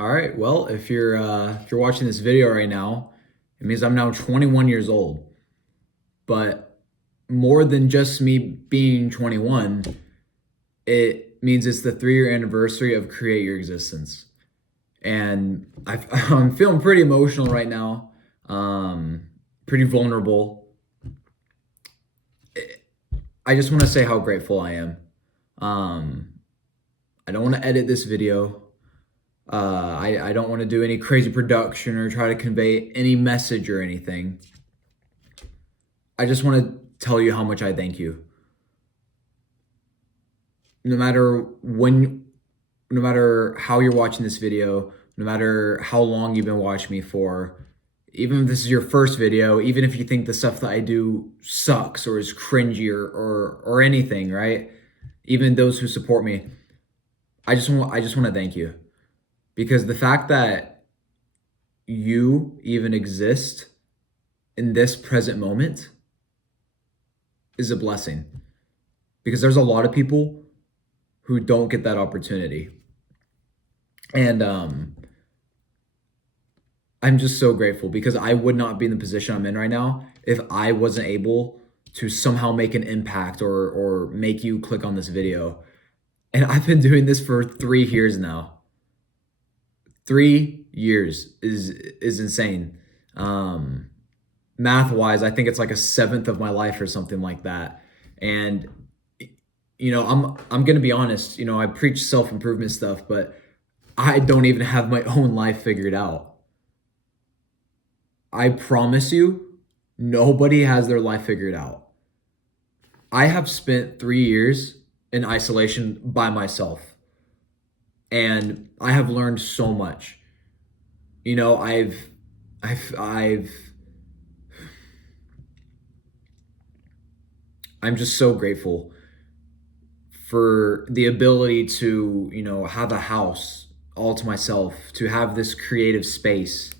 All right. Well, if you're watching this video right now, it means I'm now 21 years old. But more than just me being 21, it means it's the 3-year anniversary of Create Your Existence. And I'm feeling pretty emotional right now, pretty vulnerable. I just want to say how grateful I am. I don't want to edit this video. I don't want to do any crazy production or try to convey any message or anything. I just want to tell you how much I thank you. No matter how you're watching this video, no matter how long you've been watching me for, even if this is your first video, even if you think the stuff that I do sucks or is cringy or anything, right? Even those who support me, I just want to thank you. Because the fact that you even exist in this present moment is a blessing. Because there's a lot of people who don't get that opportunity. And I'm just so grateful because I would not be in the position I'm in right now if I wasn't able to somehow make an impact or make you click on this video. And I've been doing this for 3 years now. 3 years is insane. Math wise, I think it's like a seventh of my life or something like that. And I'm gonna be honest. I preach self-improvement stuff, but I don't even have my own life figured out. I promise you, nobody has their life figured out. I have spent 3 years in isolation by myself. And I have learned so much. I'm just so grateful for the ability to, have a house all to myself, to have this creative space,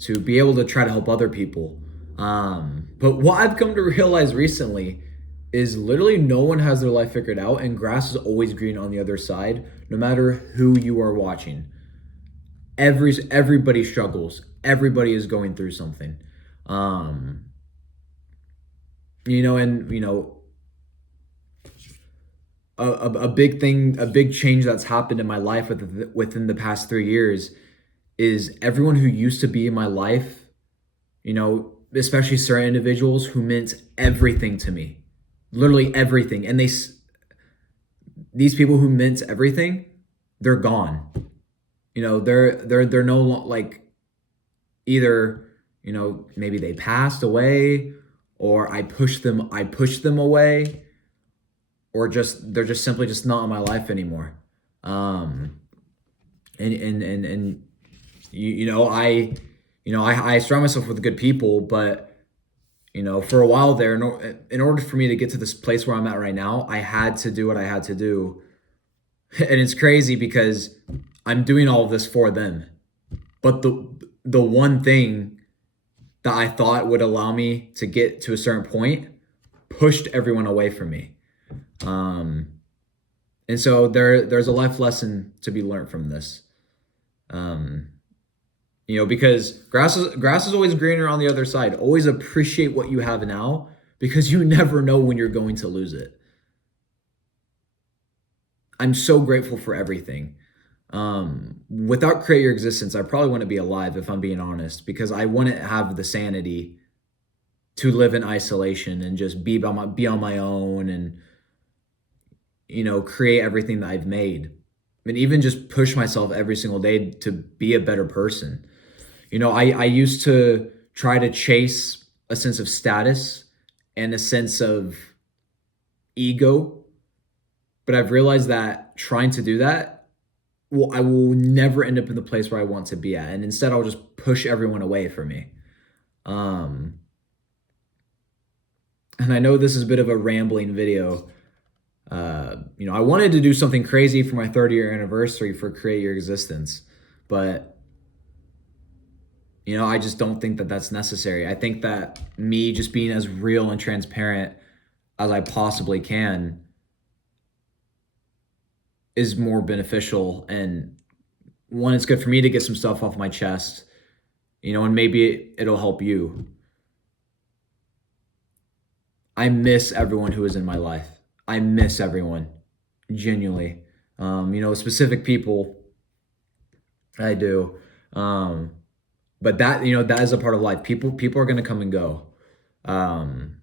to be able to try to help other people. But what I've come to realize recently is literally no one has their life figured out, and grass is always green on the other side, no matter who you are watching. Everybody struggles. Everybody is going through something. A big thing, a big change that's happened in my life within the past 3 years is everyone who used to be in my life, especially certain individuals who meant everything to me. Literally everything. And these people who meant everything, they're gone. They're no like either, maybe they passed away, or I pushed them away, or they're just simply just not in my life anymore. I surround myself with good people, but for a while there, in order for me to get to this place where I'm at right now, I had to do what I had to do. And it's crazy because I'm doing all of this for them. But the one thing that I thought would allow me to get to a certain point pushed everyone away from me. And so there's a life lesson to be learned from this. Because grass is always greener on the other side. Always appreciate what you have now, because you never know when you're going to lose it. I'm so grateful for everything. Without Create Your Existence, I probably wouldn't be alive, if I'm being honest, because I wouldn't have the sanity to live in isolation and just be on my own and create everything that I've made, and even just push myself every single day to be a better person. I used to try to chase a sense of status and a sense of ego, but I've realized that trying to do that, I will never end up in the place where I want to be at. And instead, I'll just push everyone away from me. And I know this is a bit of a rambling video. I wanted to do something crazy for my 30-year anniversary for Create Your Existence, but I just don't think that that's necessary. I think that me just being as real and transparent as I possibly can is more beneficial and one, it's good for me to get some stuff off my chest, and maybe it'll help you. I miss everyone who is in my life. I miss everyone, genuinely. Specific people, I do. Um, but that is a part of life. People are going to come and go. Um,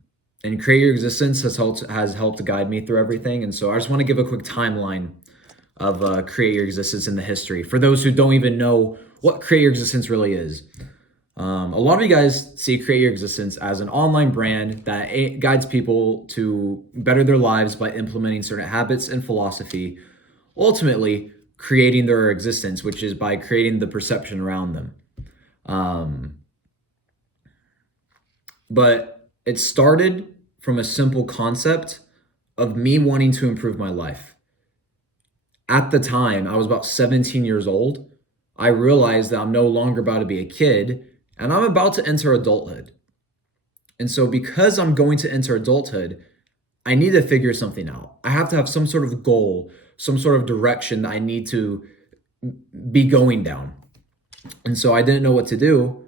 and Create Your Existence has helped guide me through everything. And so I just want to give a quick timeline of Create Your Existence in the history for those who don't even know what Create Your Existence really is. A lot of you guys see Create Your Existence as an online brand that guides people to better their lives by implementing certain habits and philosophy, ultimately creating their existence, which is by creating the perception around them. But it started from a simple concept of me wanting to improve my life. At the time, I was about 17 years old. I realized that I'm no longer about to be a kid and I'm about to enter adulthood. And so, because I'm going to enter adulthood, I need to figure something out. I have to have some sort of goal, some sort of direction that I need to be going down. And so, I didn't know what to do.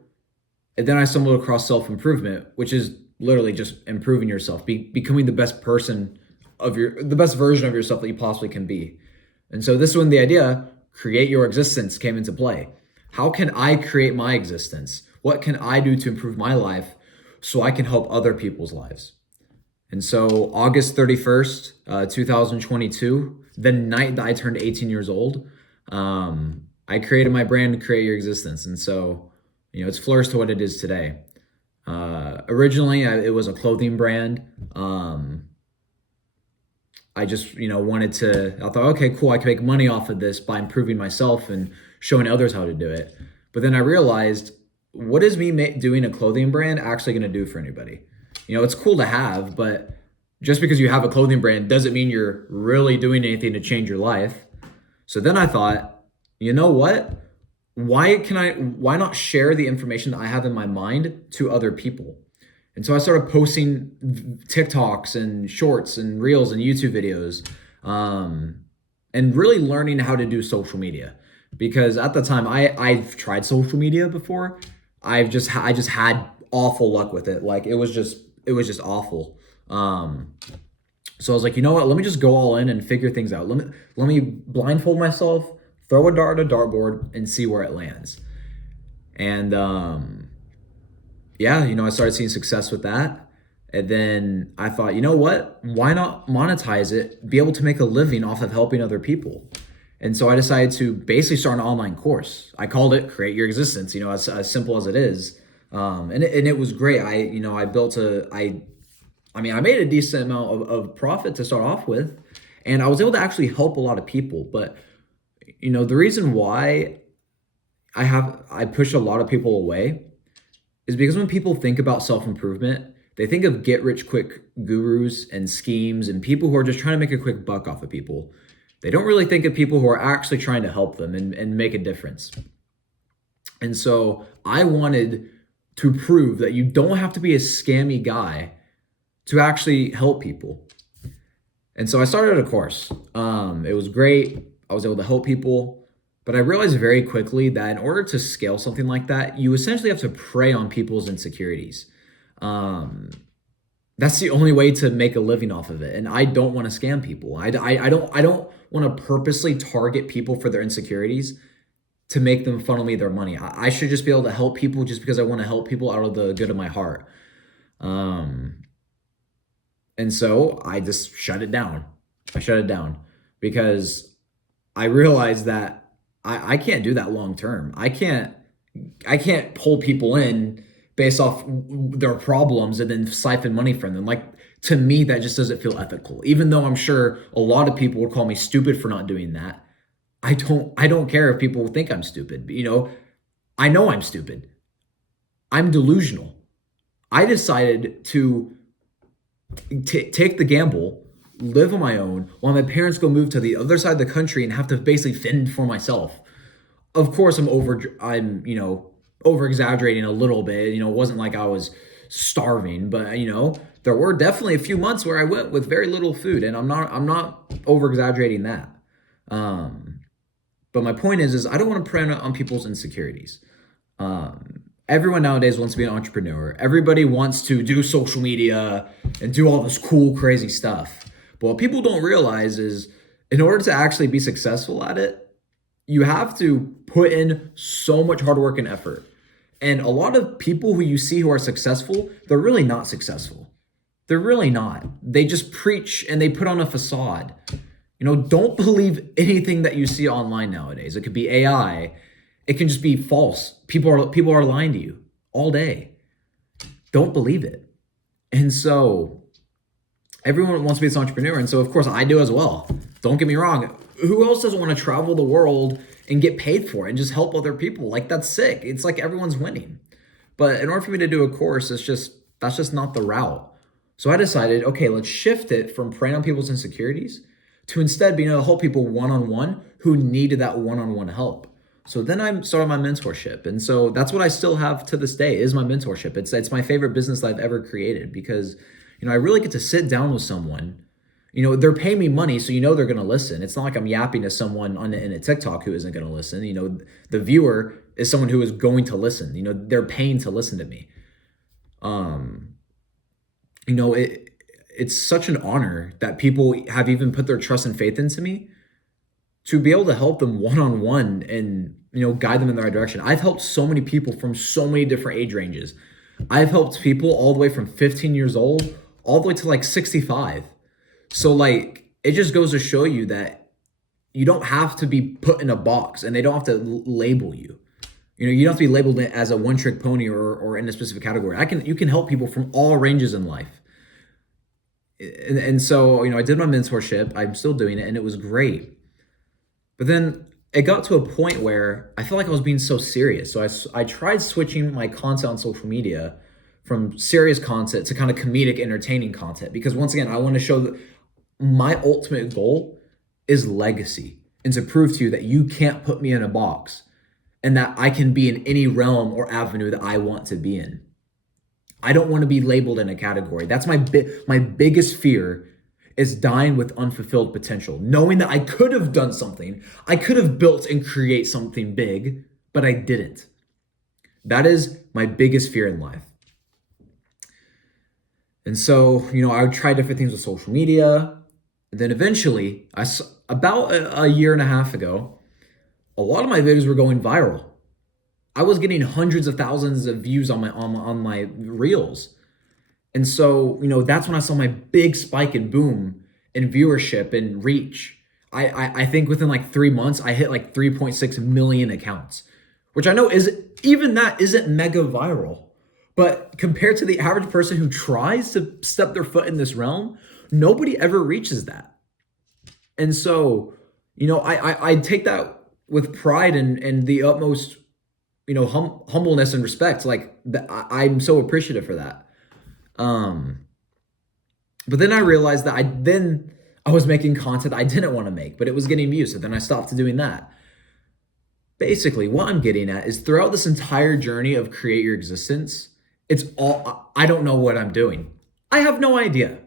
And then I stumbled across self improvement, which is literally just improving yourself, becoming the best the best version of yourself that you possibly can be. And so, this is when the idea, Create Your Existence, came into play. How can I create my existence? What can I do to improve my life so I can help other people's lives? And so August 31st, 2022, the night that I turned 18 years old, I created my brand, Create Your Existence. And so, it's flourished to what it is today. Originally, it was a clothing brand. I just, I thought, okay, cool, I can make money off of this by improving myself and showing others how to do it. But then I realized, what is me doing a clothing brand actually going to do for anybody? It's cool to have, but just because you have a clothing brand doesn't mean you're really doing anything to change your life. So then I thought, you know what? Why not share the information that I have in my mind to other people? And so I started posting TikToks and shorts and reels and YouTube videos, and really learning how to do social media. Because at the time I've tried social media before. I just had awful luck with it. Like it was just awful. So I was like, you know what? Let me just go all in and figure things out. Let me blindfold myself, throw a dart at a dartboard, and see where it lands. And I started seeing success with that. And then I thought, you know what? Why not monetize it, be able to make a living off of helping other people? And so I decided to basically start an online course. I called it Create Your Existence, as simple as it is. And it was great. I made a decent amount of profit to start off with, and I was able to actually help a lot of people. But, the reason why I push a lot of people away is because when people think about self-improvement, they think of get-rich-quick gurus and schemes and people who are just trying to make a quick buck off of people. They don't really think of people who are actually trying to help them and make a difference. And so I wanted to prove that you don't have to be a scammy guy to actually help people. And so I started a course. It was great. I was able to help people. But I realized very quickly that in order to scale something like that, you essentially have to prey on people's insecurities. That's the only way to make a living off of it. And I don't want to scam people. I don't want to purposely target people for their insecurities to make them funnel me their money. I should just be able to help people just because I want to help people out of the good of my heart. And so I just shut it down. I shut it down because I realized that I can't do that long term. I can't pull people in based off their problems and then siphon money from them. Like, to me, that just doesn't feel ethical. Even though I'm sure a lot of people would call me stupid for not doing that. I don't care if people think I'm stupid. I know I'm stupid. I'm delusional. I decided to take the gamble, live on my own, while my parents go move to the other side of the country and have to basically fend for myself. Of course, I'm over exaggerating a little bit. It wasn't like I was starving, but there were definitely a few months where I went with very little food, and I'm not over exaggerating that. But my point is I don't want to prey on people's insecurities. Everyone nowadays wants to be an entrepreneur. Everybody wants to do social media and do all this cool, crazy stuff. But what people don't realize is in order to actually be successful at it, you have to put in so much hard work and effort. And a lot of people who you see who are successful, they're really not successful. They're really not. They just preach and they put on a facade. Don't believe anything that you see online nowadays. It could be AI. It can just be false. People are lying to you all day. Don't believe it. And so everyone wants to be this entrepreneur. And so of course I do as well. Don't get me wrong. Who else doesn't want to travel the world and get paid for it and just help other people? Like, that's sick. It's like everyone's winning. But in order for me to do a course, that's just not the route. So I decided, okay, let's shift it from preying on people's insecurities to instead being able to help people one-on-one who needed that one-on-one help. So then I started my mentorship. And so that's what I still have to this day is my mentorship. It's my favorite business that I've ever created because, I really get to sit down with someone. They're paying me money, so they're going to listen. It's not like I'm yapping to someone in a TikTok who isn't going to listen. The viewer is someone who is going to listen. They're paying to listen to me. It's such an honor that people have even put their trust and faith into me to be able to help them one-on-one and, guide them in the right direction. I've helped so many people from so many different age ranges. I've helped people all the way from 15 years old all the way to like 65. So like, it just goes to show you that you don't have to be put in a box and they don't have to label you. You don't have to be labeled as a one-trick pony or in a specific category. You can help people from all ranges in life. And so, I did my mentorship. I'm still doing it and it was great. But then it got to a point where I felt like I was being so serious. So I tried switching my content on social media from serious content to kind of comedic, entertaining content. Because once again, I want to show that my ultimate goal is legacy and to prove to you that you can't put me in a box and that I can be in any realm or avenue that I want to be in. I don't want to be labeled in a category. That's my biggest fear is dying with unfulfilled potential. Knowing that I could have done something, I could have built and create something big, but I didn't. That is my biggest fear in life. And so, I would try different things with social media. And then eventually, about a year and a half ago, a lot of my videos were going viral. I was getting hundreds of thousands of views on my reels. And so, that's when I saw my big spike and boom in viewership and reach. I think within like 3 months, I hit like 3.6 million accounts, which I know isn't mega viral. But compared to the average person who tries to step their foot in this realm, nobody ever reaches that. And so, I take that with pride and the utmost, humbleness and respect. Like I'm so appreciative for that. But then I realized that I was making content I didn't want to make, but it was getting views. So then I stopped doing that. Basically, what I'm getting at is throughout this entire journey of create your existence, I don't know what I'm doing. I have no idea.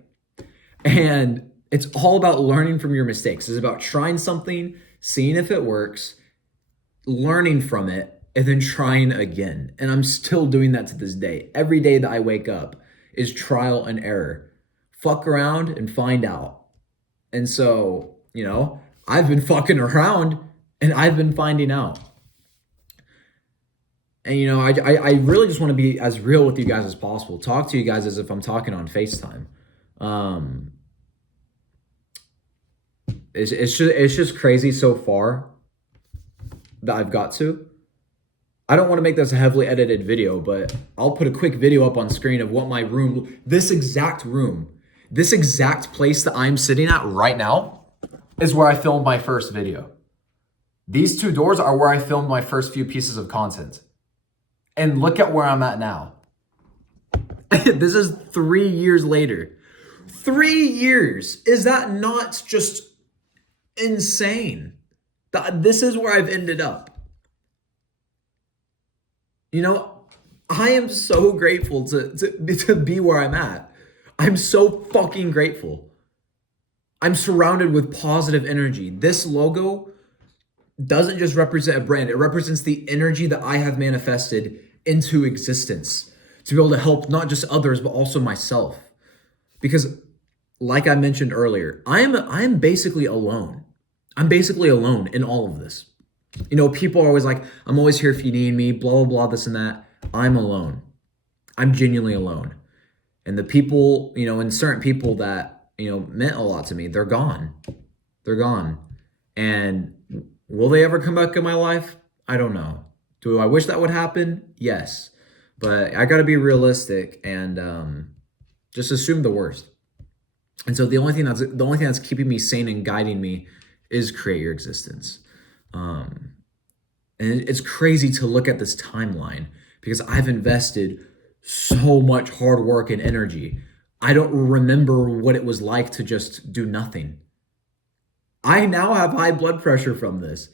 And it's all about learning from your mistakes. It's about trying something, seeing if it works, learning from it, and then trying again. And I'm still doing that to this day. Every day that I wake up is trial and error. Fuck around and find out. And so, I've been fucking around and I've been finding out. And, I really just want to be as real with you guys as possible. Talk to you guys as if I'm talking on FaceTime. It's just crazy so far that I've got to. I don't want to make this a heavily edited video, but I'll put a quick video up on screen of what my room, this exact place that I'm sitting at right now is where I filmed my first video. These two doors are where I filmed my first few pieces of content. And look at where I'm at now. This is 3 years later. 3 years. Is that not just insane? This is where I've ended up. I am so grateful to be where I'm at. I'm so fucking grateful. I'm surrounded with positive energy. This logo doesn't just represent a brand, it represents the energy that I have manifested into existence to be able to help not just others, but also myself. Because, like I mentioned earlier, I am basically alone. I'm basically alone in all of this. People are always like, I'm always here if you need me, blah, blah, blah, this and that. I'm alone. I'm genuinely alone. And the people, and certain people that, meant a lot to me, they're gone. They're gone. And will they ever come back in my life? I don't know. Do I wish that would happen? Yes. But I got to be realistic and just assume the worst. And so the only thing that's keeping me sane and guiding me is create your existence. And it's crazy to look at this timeline because I've invested so much hard work and energy. I don't remember what it was like to just do nothing. I now have high blood pressure from this.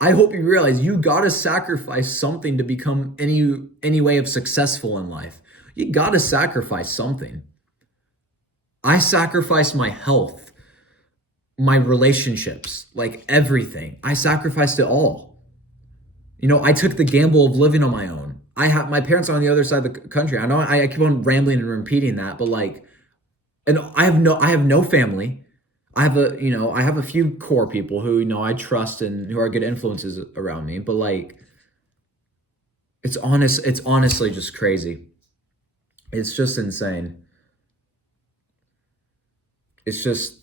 I hope you realize you gotta sacrifice something to become any way of successful in life. You gotta sacrifice something. I sacrificed my health, my relationships, like everything. I sacrificed it all. I took the gamble of living on my own. I have my parents are on the other side of the country. I know I keep on rambling and repeating that, but and I have no family. I have a few core people who, I trust and who are good influences around me, but it's honestly just crazy. It's just insane. It's just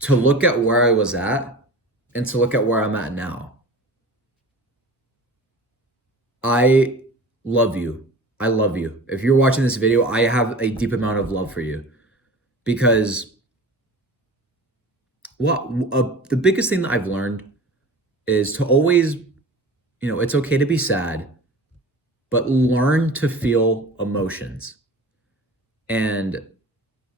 to look at where I was at and to look at where I'm at now. I love you. I love you. If you're watching this video, I have a deep amount of love for you because the biggest thing that I've learned is to always, it's okay to be sad, but learn to feel emotions. And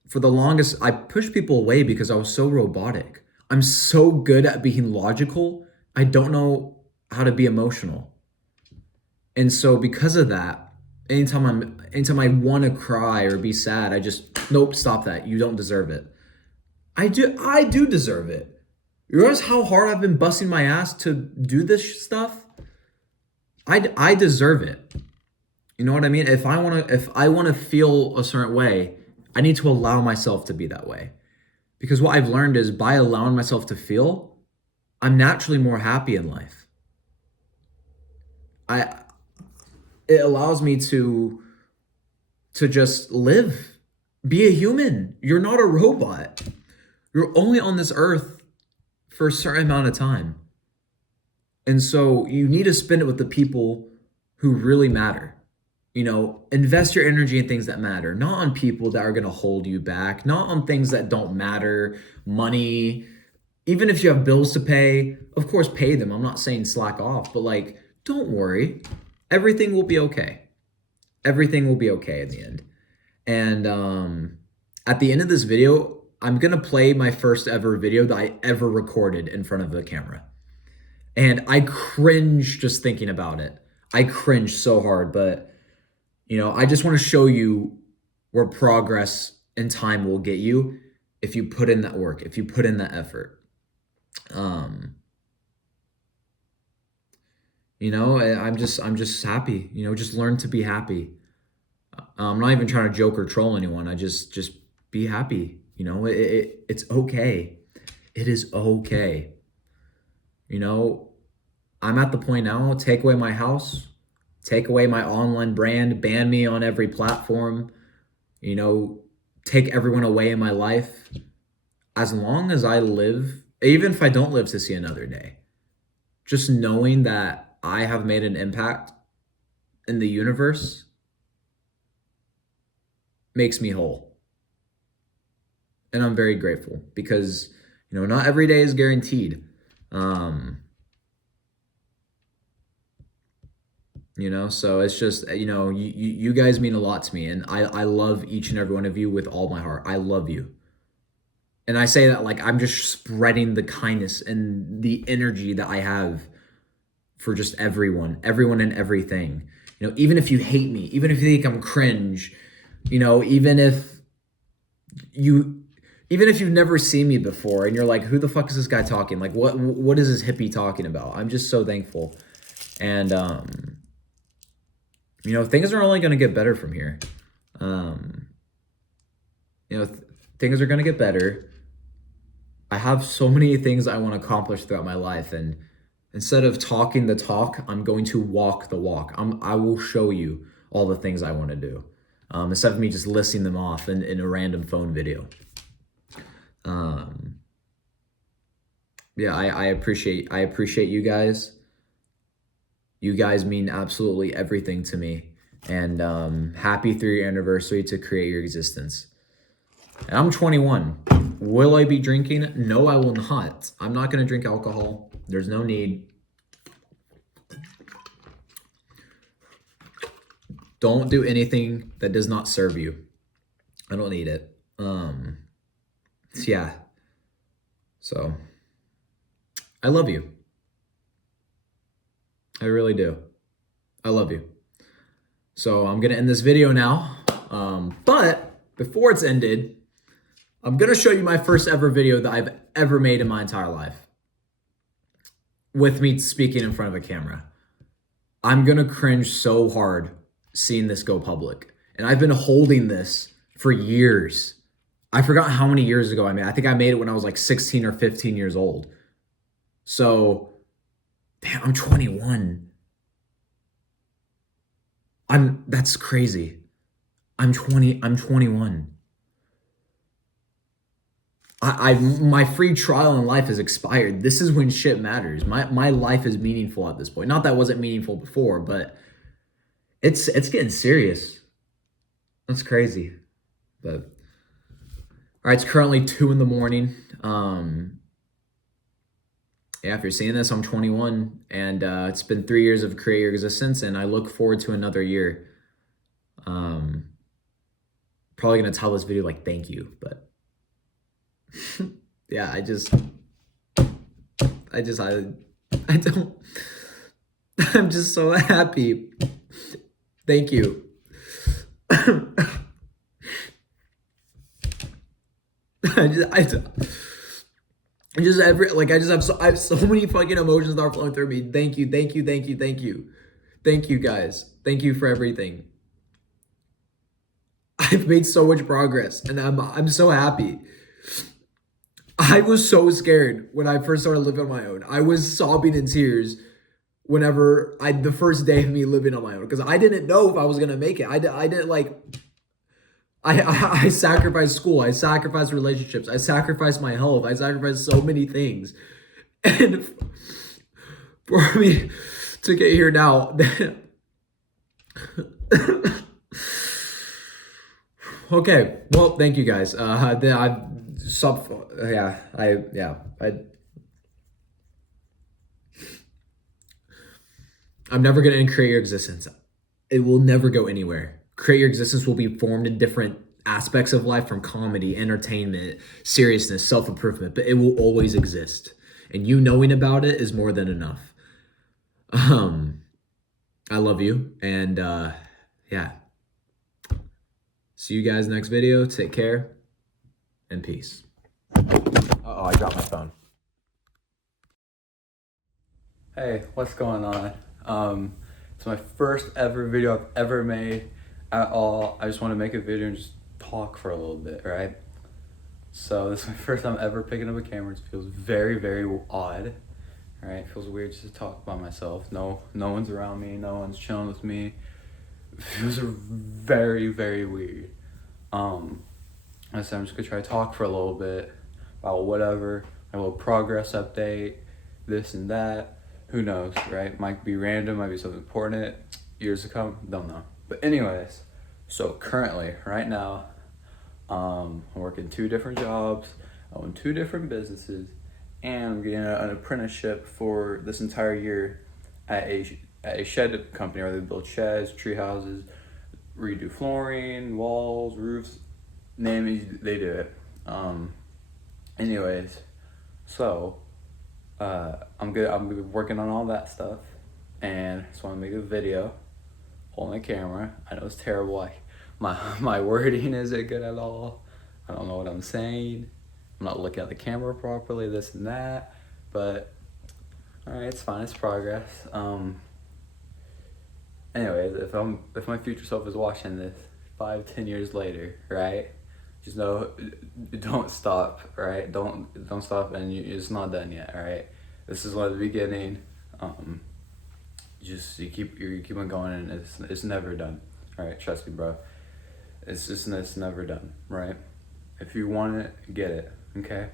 for the longest, I pushed people away because I was so robotic. I'm so good at being logical. I don't know how to be emotional. And so because of that, anytime I want to cry or be sad, I just, nope, stop that. You don't deserve it. I do deserve it. You realize how hard I've been busting my ass to do this stuff? I deserve it. You know what I mean? If I want to feel a certain way, I need to allow myself to be that way. Because what I've learned is by allowing myself to feel, I'm naturally more happy in life. It allows me to just live, be a human. You're not a robot. You're only on this earth for a certain amount of time. And so you need to spend it with the people who really matter. Invest your energy in things that matter, not on people that are going to hold you back, not on things that don't matter, money. Even if you have bills to pay, of course, pay them. I'm not saying slack off, but don't worry. Everything will be okay. Everything will be okay in the end. And at the end of this video, I'm going to play my first ever video that I ever recorded in front of the camera. And I cringe just thinking about it. I cringe so hard, but I just want to show you where progress and time will get you if you put in that work, if you put in that effort. I'm just happy, just learn to be happy. I'm not even trying to joke or troll anyone. I just be happy. It's okay. It is okay. I'm at the point now, take away my house, take away my online brand, ban me on every platform, take everyone away in my life. As long as I live, even if I don't live to see another day, just knowing that I have made an impact in the universe makes me whole. And I'm very grateful because, not every day is guaranteed. So it's just, you guys mean a lot to me, and I love each and every one of you with all my heart. I love you. And I say that I'm just spreading the kindness and the energy that I have for just everyone and everything. Even if you hate me, even if you think I'm cringe, even if you even if you've never seen me before and you're like, who the fuck is this guy talking? Like, what is this hippie talking about? I'm just so thankful. And, you know, things are only going to get better from here. You know, things are going to get better. I have so many things I want to accomplish throughout my life. And instead of talking the talk, I'm going to walk the walk. I will show you all the things I want to do. Instead of me just listing them off in a random phone video. Yeah, I appreciate you guys. You guys mean absolutely everything to me. And happy 3-year anniversary to Create Your Existence. And I'm 21. Will I be drinking? No, I will not. I'm not going to drink alcohol. There's no need. Don't do anything that does not serve you. I don't need it. Yeah. So, I love you. I really do. I love you. So I'm going to end this video now. But before it's ended, I'm going to show you my first ever video that I've ever made in my entire life. With me speaking in front of a camera. I'm going to cringe so hard seeing this go public. And I've been holding this for years. I forgot how many years ago I made it. I think I made it when I was like 16 or 15 years old. So, damn, I'm 21. That's crazy. I'm 21. My free trial in life has expired. This is when shit matters. My life is meaningful at this point. Not that it wasn't meaningful before, but it's getting serious. That's crazy. But all right, it's currently 2 a.m. Yeah, if you're seeing this, I'm 21, and it's been 3 years of Create Your Existence, and I look forward to another year. Probably gonna tell this video like thank you, but yeah, I don't. I'm just so happy. Thank you. I have so many fucking emotions that are flowing through me. Thank you. Thank you guys. Thank you for everything. I've made so much progress and I'm so happy. I was so scared when I first started living on my own. I was sobbing in tears whenever the first day of me living on my own, because I didn't know if I was gonna make it. I didn't like. I sacrificed school. I sacrificed relationships. I sacrificed my health. I sacrificed so many things, and for me to get here now. Okay, well, thank you guys. I'm never gonna end Create Your Existence. It will never go anywhere. Create Your Existence will be formed in different aspects of life, from comedy, entertainment, seriousness, self-improvement, but it will always exist. And you knowing about it is more than enough. I love you, and yeah. See you guys next video. Take care, and peace. Uh-oh, I dropped my phone. Hey, what's going on? It's my first ever video I've ever made at all. I just want to make a video and just talk for a little bit, right? So this is my first time ever picking up a camera. It feels very, very odd, right? It feels weird just to talk by myself. No one's around me. No one's chilling with me. It feels very, very weird. I said I'm just gonna try to talk for a little bit about whatever, a little progress update, this and that. Who knows, right? Might be random, might be something important. Years to come, don't know. But anyways, so currently, right now, I'm working 2 different jobs, I own 2 different businesses, and I'm getting an apprenticeship for this entire year at a shed company where they build sheds, tree houses, redo flooring, walls, roofs, name it, they do it. Anyways, so I'm gonna be working on all that stuff, and just want to make a video, holding a camera. I know it's terrible. My wording isn't good at all. I don't know what I'm saying. I'm not looking at the camera properly, this and that, but all right, it's fine, it's progress. Anyways, if my future self is watching this 5, 10 years later, right? Just know, don't stop, right? Don't stop, and it's not done yet, all right? This is only the beginning. You keep on going, and it's never done, all right? Trust me, bro. It's never done, right? If you want it, get it, okay?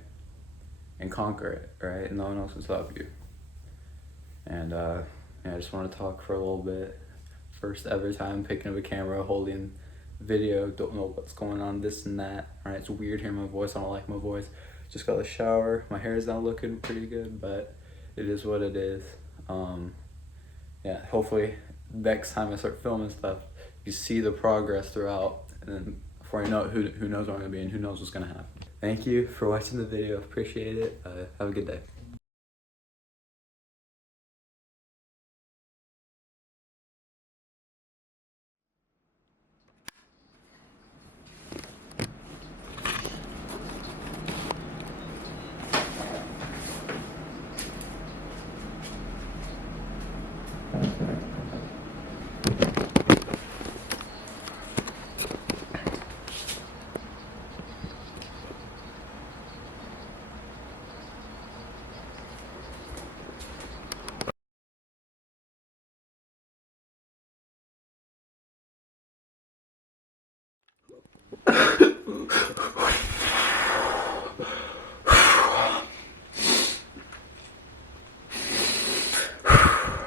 And conquer it, right? No one else will stop you. And yeah, I just want to talk for a little bit. First ever time picking up a camera, holding video, don't know what's going on, this and that. All right, it's weird hearing my voice. I don't like my voice. Just got a shower. My hair is not looking pretty good, but it is what it is. Yeah, hopefully next time I start filming stuff, you see the progress throughout, and then before you know it, who knows where I'm gonna be and who knows what's gonna happen. Thank you for watching the video. Appreciate it. Have a good day.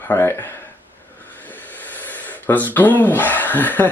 All right, let's go.